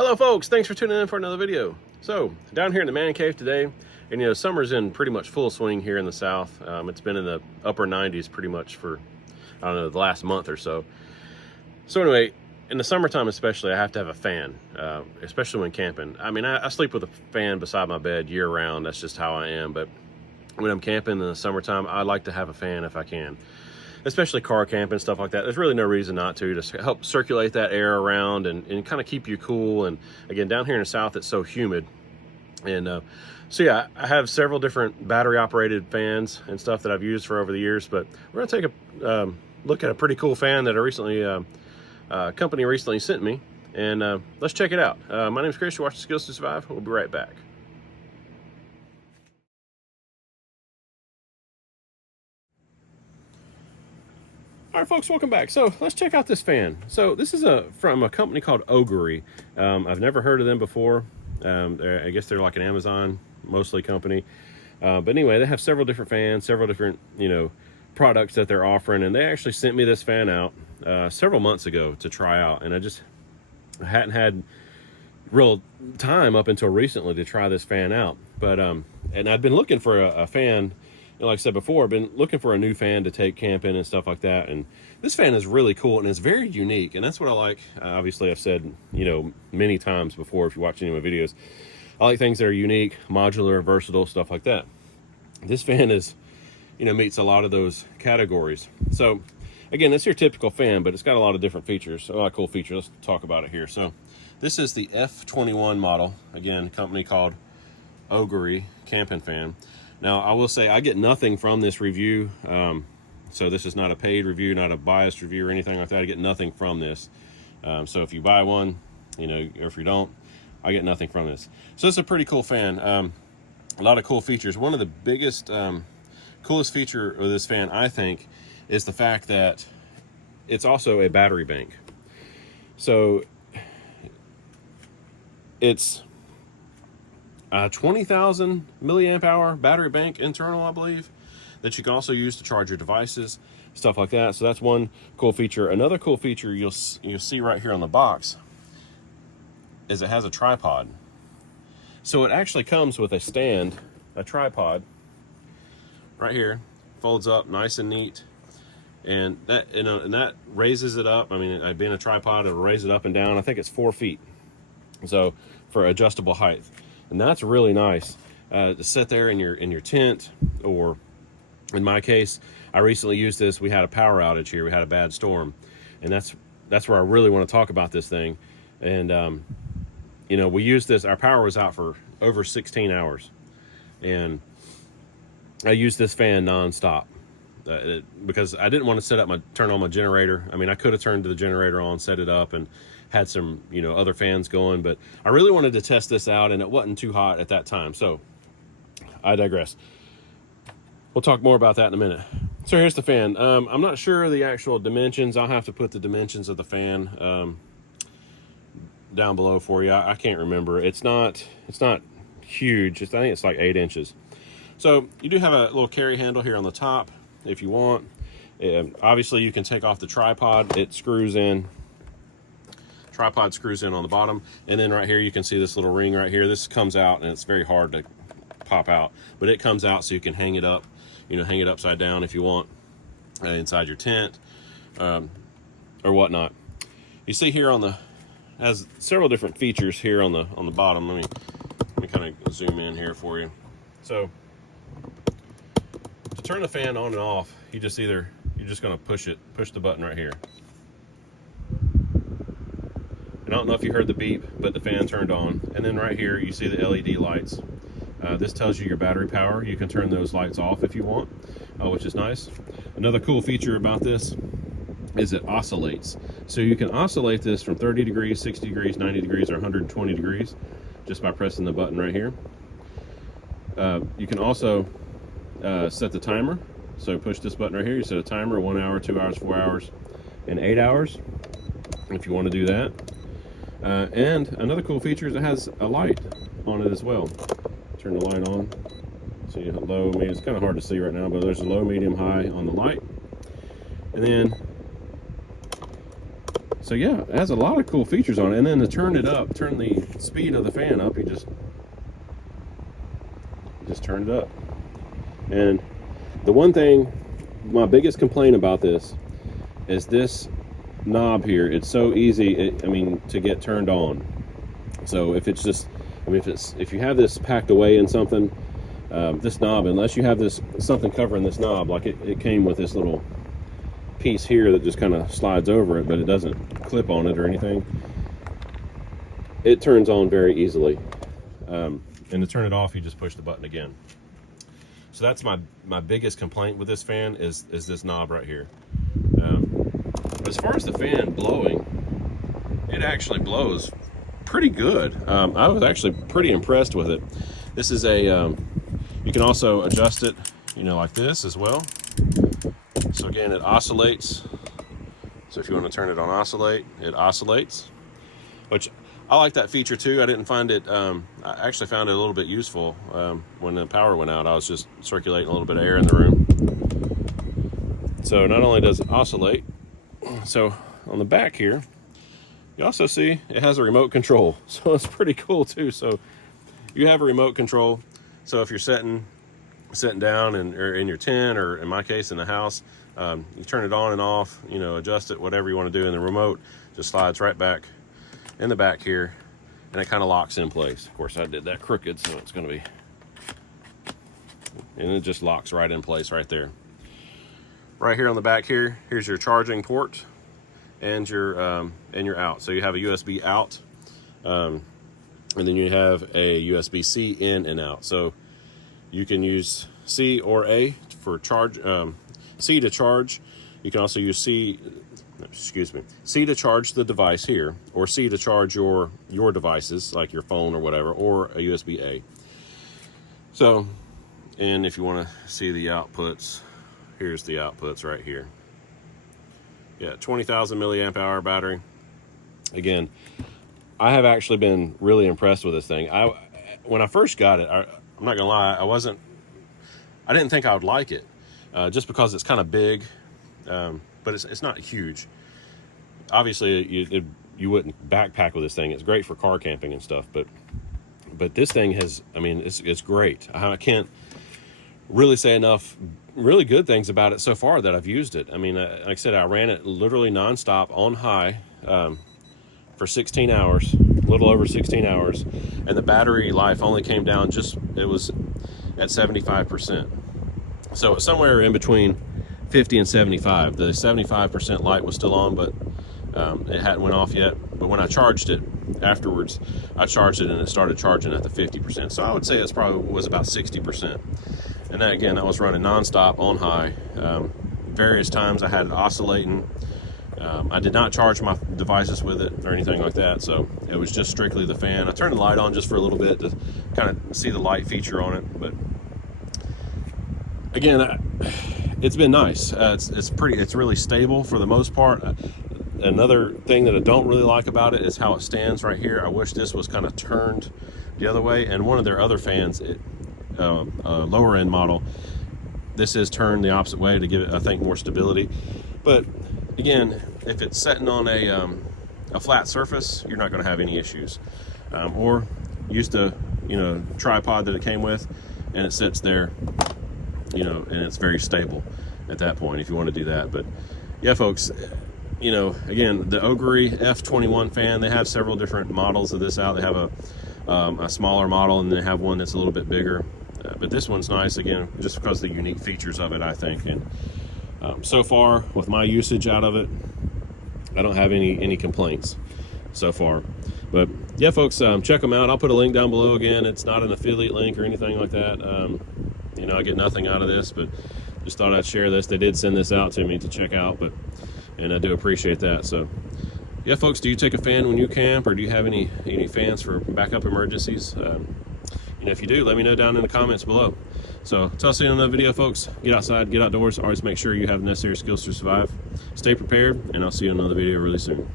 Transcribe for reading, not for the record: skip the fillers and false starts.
Hello folks, thanks for tuning in for another video. So down here in the man cave today, and summer's in pretty much full swing here in the south. It's been in the upper 90s pretty much for, I don't know, the last month or so. So anyway, in the summertime especially, I have to have a fan, especially when camping. I mean, I sleep with a fan beside my bed year round. That's just how I am. But when I'm camping in the summertime, I like to have a fan if I can, especially car camping, stuff like that. There's really no reason not to help circulate that air around and kind of keep you cool. And again, down here in the south, it's so humid. And so yeah, I have several different battery operated fans and stuff that I've used for over the years, but we're gonna take a look at a pretty cool fan that a company recently sent me, and let's check it out. My name is Chris, you watch the Skills to Survive. We'll be right back. All right, folks, welcome back. So let's check out this fan. So this is from a company called OGERY. I've never heard of them before. I guess they're like an Amazon mostly company. But anyway, they have several different fans, several different, products that they're offering. And they actually sent me this fan out several months ago to try out. And I hadn't had real time up until recently to try this fan out. But, and I'd been looking for a fan. Like I said before, I've been looking for a new fan to take camping and stuff like that. And this fan is really cool and it's very unique. And that's what I like. Obviously, I've said, many times before, if you watch any of my videos, I like things that are unique, modular, versatile, stuff like that. This fan is, meets a lot of those categories. So again, it's your typical fan, but it's got a lot of different features, a lot of cool features. Let's talk about it here. So this is the F21 model. Again, a company called OGERY camping fan. Now, I will say I get nothing from this review. So this is not a paid review, not a biased review or anything like that. I get nothing from this. So if you buy one, or if you don't, I get nothing from this. So it's a pretty cool fan. A lot of cool features. One of the biggest, coolest feature of this fan, I think, is the fact that it's also a battery bank. So it's 20,000 milliamp hour battery bank internal, I believe, that you can also use to charge your devices, stuff like that. So that's one cool feature. Another cool feature you'll see right here on the box is it has a tripod. So it actually comes with a stand, a tripod right here, folds up nice and neat, and that raises it up. I mean, being a tripod, it'll raise it up and down. I think it's 4 feet, so for adjustable height. And that's really nice to sit there in your tent, or in my case, I recently used this. We had a power outage here. We had a bad storm, and that's where I really want to talk about this thing. And we used this. Our power was out for over 16 hours, and I used this fan nonstop because I didn't want to turn on my generator. I mean, I could have turned the generator on, set it up, and had some other fans going, but I really wanted to test this out, and it wasn't too hot at that time. So I digress. We'll talk more about that in a minute. So here's the fan. I'm not sure the actual dimensions. I'll have to put the dimensions of the fan down below for you. I can't remember. It's not huge. I think it's like 8 inches. So you do have a little carry handle here on the top if you want. Obviously you can take off the tripod. It screws in. Tripod screws in on the bottom, and then right here you can see this little ring right here. This comes out, and it's very hard to pop out, but it comes out so you can hang it up, hang it upside down if you want, inside your tent, or whatnot. You see here has several different features here on the bottom. Let me kind of zoom in here for you. So to turn the fan on and off, you're just going to push the button right here. I don't know if you heard the beep, but the fan turned on. And then right here, you see the LED lights. This tells you your battery power. You can turn those lights off if you want, which is nice. Another cool feature about this is it oscillates. So you can oscillate this from 30 degrees, 60 degrees, 90 degrees, or 120 degrees just by pressing the button right here. You can also set the timer. So push this button right here. You set a timer, 1 hour, 2 hours, 4 hours, and 8 hours, if you want to do that. And another cool feature is it has a light on it as well. Turn the light on. See low, medium. It's kind of hard to see right now, but there's a low, medium, high on the light. And then So yeah, it has a lot of cool features on it. And then to turn it up, turn the speed of the fan up, you just turn it up. And the one thing, my biggest complaint about this is this knob here. It's so easy, to get turned on. So if it's just, if you have this packed away in something, this knob, unless you have this something covering this knob, like it came with this little piece here that just kind of slides over it, but it doesn't clip on it or anything, it turns on very easily. And to turn it off, you just push the button again. So that's my biggest complaint with this fan is this knob right here. As far as the fan blowing, it actually blows pretty good. I was actually pretty impressed with it. This is a, you can also adjust it, like this as well. So again, it oscillates. So if you want to turn it on oscillate, it oscillates, which I like that feature too. I didn't find it, I actually found it a little bit useful. When the power went out, I was just circulating a little bit of air in the room. So not only does it oscillate, so on the back here, you also see it has a remote control. So it's pretty cool too. So you have a remote control. So if you're sitting down or in your tent, or in my case in the house, you turn it on and off, adjust it, whatever you want to do, and the remote just slides right back in the back here, and it kind of locks in place. Of course, I did that crooked, so it's going to be, and it just locks right in place right there. Right here on the back here, here's your charging port and your out. So you have a USB out, and then you have a USB-C in and out. So you can use C or A for charge, C to charge. You can also use C to charge the device here, or C to charge your devices, like your phone or whatever, or a USB-A. So, and if you want to see the outputs, here's the outputs right here. Yeah, 20,000 milliamp hour battery. Again, I have actually been really impressed with this thing. When I first got it, I'm not gonna lie, I didn't think I would like it, just because it's kind of big, but it's not huge. Obviously, you wouldn't backpack with this thing. It's great for car camping and stuff, but this thing has, it's great. I can't really say enough really good things about it so far that I've used it. Like I said, I ran it literally nonstop on high for 16 hours, a little over 16 hours, and the battery life only came down it was at 75%. So it's somewhere in between 50 and 75. The 75% light was still on, but it hadn't went off yet. But when I charged it afterwards, I charged it and it started charging at the 50%. So I would say it's probably was about 60%. And that, again, that was running nonstop on high. Various times I had it oscillating. I did not charge my devices with it or anything like that, so it was just strictly the fan. I turned the light on just for a little bit to kind of see the light feature on it, but again, it's been nice. It's really stable for the most part. Another thing that I don't really like about it is how it stands right here. I wish this was kind of turned the other way. And one of their other fans, lower end model, this is turned the opposite way to give it, I think, more stability. But again, if it's sitting on a flat surface, you're not going to have any issues. Or use the tripod that it came with, and it sits there, and it's very stable at that point if you want to do that. But yeah, folks, again, the OGERY F21 fan, they have several different models of this out. They have a smaller model, and they have one that's a little bit bigger. But this one's nice, again, just because of the unique features of it, I think. And so far, with my usage out of it, I don't have any complaints so far. But yeah, folks, check them out. I'll put a link down below. Again, it's not an affiliate link or anything like that. I get nothing out of this, but just thought I'd share this. They did send this out to me to check out, and I do appreciate that. So yeah, folks, do you take a fan when you camp, or do you have any fans for backup emergencies? If you do, let me know down in the comments below. So until I see you in another video, folks, get outside, get outdoors. Always make sure you have the necessary skills to survive. Stay prepared, and I'll see you in another video really soon.